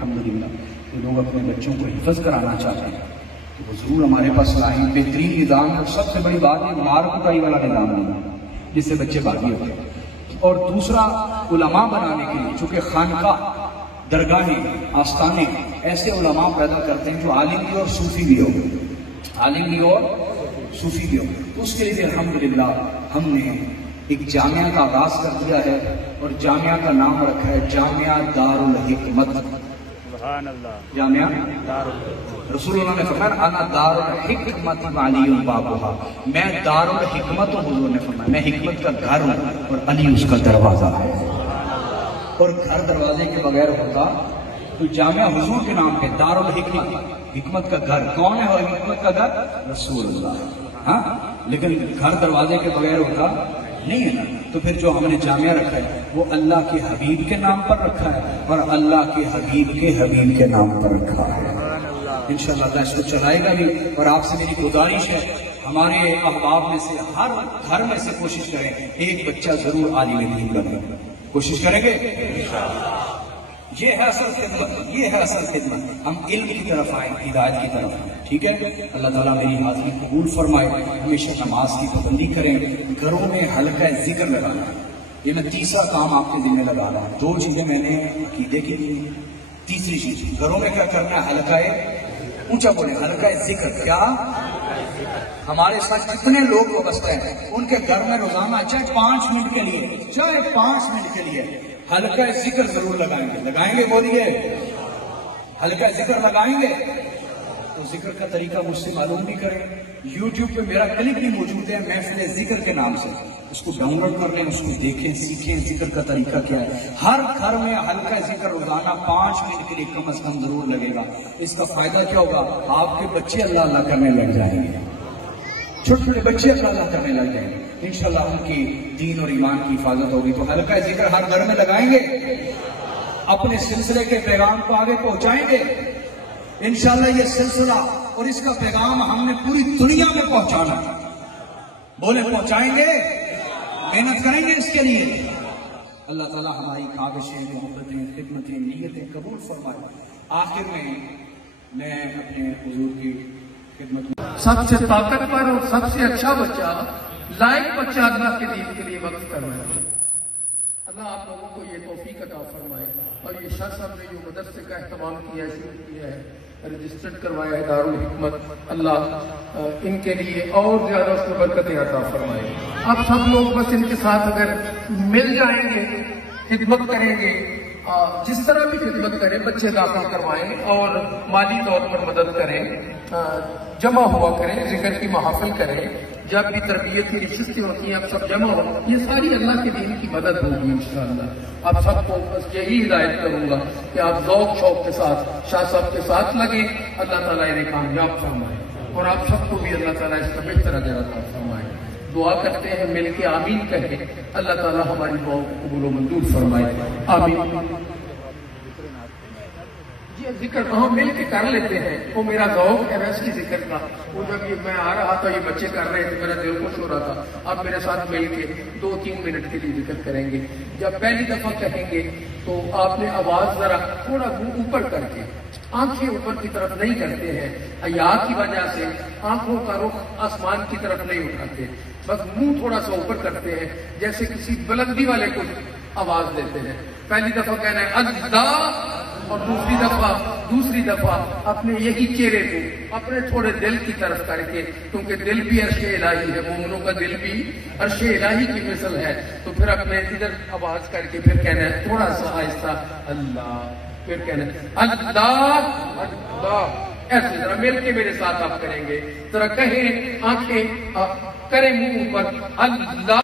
الحمدللہ جو لوگ اپنے بچوں کو حفظ کرانا چاہتے ہیں تو وہ ضرور ہمارے پاس لائیں. بہترین نظام ہے. سب سے بڑی بات ہے مار کٹائی والا نظام نہیں جس سے بچے باغی ہوتے ہیں. اور دوسرا علماء بنانے کے لیے چونکہ خانقاہ درگاہیں آستانے ایسے علماء پیدا کرتے ہیں جو عالم بھی اور صوفی بھی ہو, عالم بھی اور صوفی بھی ہو. تو اس کے لیے الحمدللہ ہم نے ایک جامعہ کا آغاز کر دیا ہے اور جامعہ کا نام رکھا ہے جامعہ دارالحکمت. سبحان اللہ. جامعہ رسول اللہ نے فرمایا انا دارالحکمت وعلی بابھا, میں دارالحکمت ہوں. حضور نے فرمایا میں حکمت کا گھر ہوں اور علی اس کا دروازہ ہے. اور گھر دروازے کے بغیر ہوتا تو جامعہ حضور کے نام پہ دارالحکمت, حکمت کا گھر. کون ہے اور حکمت کا گھر؟ رسول اللہ. ہاں لیکن گھر دروازے کے بغیر ہوتا نہیں ہے نا. تو پھر جو ہم نے جامعہ رکھا ہے وہ اللہ کے حبیب کے نام پر رکھا ہے اور اللہ کے حبیب کے نام پر رکھا ہے. انشاءاللہ اللہ اس کو چلائے گا بھی. اور آپ سے میری گزارش ہے ہمارے احباب میں سے ہر گھر میں سے کوشش کریں ایک بچہ ضرور عالم دین بنے. کوشش کریں گے یہ ہے اصل خدمت, یہ ہے اصل خدمت. ہم علم کی طرف آئیں, ہدایت کی طرف آئیں. ٹھیک ہے. اللہ تعالیٰ میری حاضری قبول فرمائے. ہمیشہ نماز کی پابندی کریں. گھروں میں حلقہ ذکر لگانا ہے. یہ میں تیسرا کام آپ کے ذمہ لگا رہا ہوں. 2 چیزیں میں نے عقیدے کی دی. تیسری چیز گھروں میں کیا کرنا ہے؟ حلقہ اونچا بولے حلقہ ذکر. کیا ہمارے ساتھ جتنے لوگ وابستہ ہیں ان کے گھر میں روزانہ چاہے 5 منٹ کے لیے, چاہے 5 منٹ کے لیے حلقہ ذکر ضرور لگائیں گے. لگائیں گے؟ بولیے حلقہ ذکر لگائیں گے. تو ذکر کا طریقہ مجھ سے معلوم بھی کریں. یوٹیوب پہ میرا کلپ بھی موجود ہے محفل ذکر کے نام سے. اس کو ڈاؤن لوڈ کر لیں, اس کو دیکھیں, سیکھیں ذکر کا طریقہ کیا ہے. ہر گھر میں حلقہ ذکر روزانہ 5 منٹ کے لیے کم از کم ضرور لگے گا. اس کا فائدہ کیا ہوگا؟ آپ کے بچے اللہ اللہ کرنے لگ جائیں گے. چھوٹے چھوٹے بچے اللہ اللہ کرنے لگ جائیں گے. انشاءاللہ ان کی دین اور ایمان کی حفاظت ہوگی. تو حلقہ ذکر ہر گھر میں لگائیں گے. اپنے سلسلے کے پیغام کو آگے پہنچائیں گے. انشاءاللہ یہ سلسلہ اور اس کا پیغام ہم نے پوری دنیا میں پہنچانا ہے. بولے پہنچائیں گے, محنت کریں گے اس کے لیے. اللہ تعالیٰ ہماری کاوشیں, محبتیں, خدمتیں, نیتیں قبول فرمائے. آخر میں اپنے حضور کی خدمت میں سب سے طاقتور اور سب سے اچھا بچہ لائق بچہ اللہ کے دین کے لیے وقف کرنا ہے. اللہ آپ لوگوں کو یہ توفیق عطا فرمائے. اور یہ شاہ صاحب نے جو مدرسے کا اہتمام کیا ہے, شروع کیا ہے, رجسٹرڈ کروایا ہے دارالحکمت, اللہ ان کے لیے اور زیادہ اس میں برکتیں عطا فرمائے. اب سب لوگ بس ان کے ساتھ اگر مل جائیں گے, خدمت کریں گے, جس طرح بھی خدمت کریں, بچے داخل کروائیں اور مالی طور پر مدد کریں, جمع ہوا کریں, ذکر کی محافل کریں, جب بھی تربیت کی نشستیں ہوتی ہیں اب سب جمع ہو. یہ ساری اللہ کے دین کی مدد ہوگی انشاءاللہ. آپ سب کو بس یہی ہدایت کروں گا کہ آپ ذوق شوق کے ساتھ شاہ صاحب کے ساتھ لگیں. اللہ تعالیٰ انہیں کامیاب فرمائے اور آپ سب کو بھی اللہ تعالیٰ اس کا بہتر اجر عطا فرمائے. دعا کرتے ہیں مل کے آمین کہیں. اللہ تعالیٰ ہماری دعا کو قبول و منظور فرمائے. آمین. یہ ذکر ہم مل کے کر لیتے ہیں. وہ میرا ذوق ہے ویسے کی ذکر کا. وہ جب یہ میں آ رہا تھا, یہ بچے کر رہے تھے, میرا دل خوش ہو رہا تھا. آپ میرے ساتھ مل کے 2-3 منٹ کے لیے ذکر کریں گے. جب پہلی دفعہ کہیں گے تو آپ نے آواز ذرا تھوڑا اوپر کر کے, آنکھیں اوپر کی طرف نہیں کرتے ہیں, حیا کی وجہ سے آنکھوں کا رخ آسمان کی طرف نہیں اٹھاتے, بس منہ تھوڑا سا اوپر کرتے ہیں جیسے کسی بلندی والے کو آواز دیتے ہیں. پہلی دفعہ کہنا ہے اللہ, اور دوسری دفعہ اپنے یہی چہرے کو اپنے تھوڑے دل کی طرف کر کے, کیونکہ دل بھی عرش الہی ہے, مومنوں کا دل بھی عرش الہی کی مثل ہے. تو پھر اپنے ادھر آواز کر کے پھر کہنا ہے تھوڑا سا آہستہ اللہ, پھر کہنا ہے اللہ اللہ. ایسے ذرا مل کے میرے ساتھ آپ کریں گے. ذرا کہیں, آنکھیں کریں منہ اوپر, اللہ.